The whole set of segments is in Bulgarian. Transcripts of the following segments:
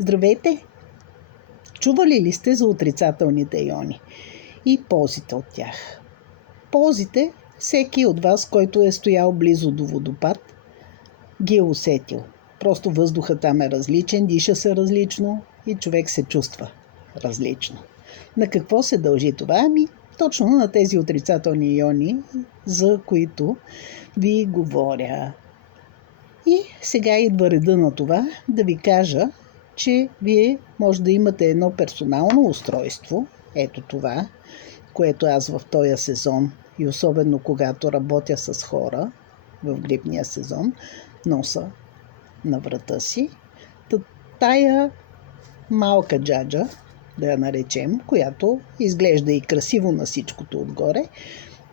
Здравейте! Чували ли сте за отрицателните йони и ползите от тях? Ползите всеки от вас, който е стоял близо до водопад, ги е усетил. Просто въздухът там е различен, диша се различно и човек се чувства различно. На какво се дължи това? Точно на тези отрицателни йони, за които ви говоря. И сега идва реда на това да ви кажа, че вие може да имате едно персонално устройство, ето това, което аз в този сезон и особено когато работя с хора в грипния сезон, носа на врата си. Тая малка джаджа, да я наречем, която изглежда и красиво на всичкото отгоре,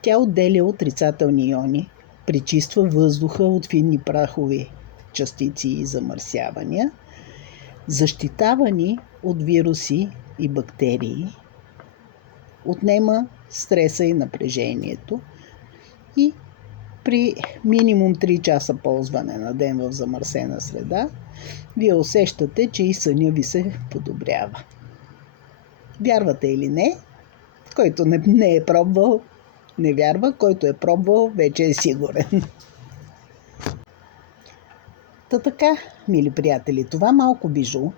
тя отделя отрицателни йони, пречиства въздуха от финни прахови частици и замърсявания, защитава ни от вируси и бактерии, отнема стреса и напрежението и при минимум 3 часа ползване на ден в замърсена среда, вие усещате, че и съня ви се подобрява. Вярвате или не? Който не е пробвал, не вярва, който е пробвал, вече е сигурен. Така, мили приятели, това малко бижу,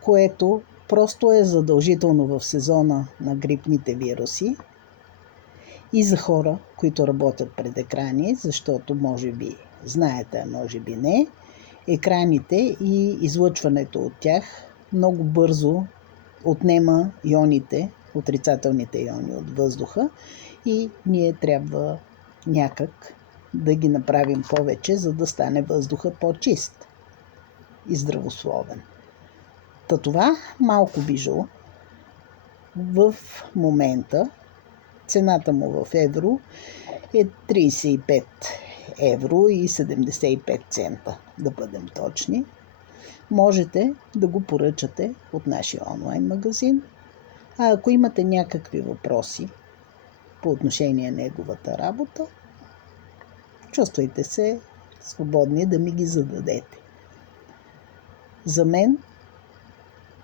което просто е задължително в сезона на грипните вируси и за хора, които работят пред екрани, защото може би знаете, а може би не, екраните и излъчването от тях много бързо отнема ионите, отрицателните иони от въздуха и ние трябва някак да ги направим повече, за да стане въздуха по-чист и здравословен. Това малко бижу в момента, цената му в евро е 35 евро и 75 цента, да бъдем точни. Можете да го поръчате от нашия онлайн магазин. А ако имате някакви въпроси по отношение на неговата работа, чувствайте се свободни да ми ги зададете. За мен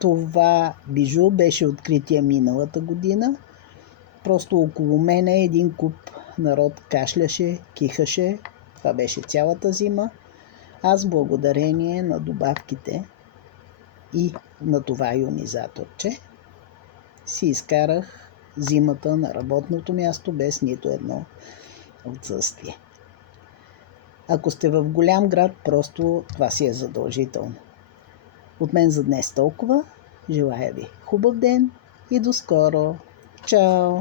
това бижу беше откритие миналата година. Просто около мене един куп народ кашляше, кихаше. Това беше цялата зима. Аз благодарение на добавките и на това ионизаторче си изкарах зимата на работното място без нито едно отсъствие. Ако сте в голям град, просто това си е задължително. От мен за днес толкова. Желая ви хубав ден и до скоро. Чао!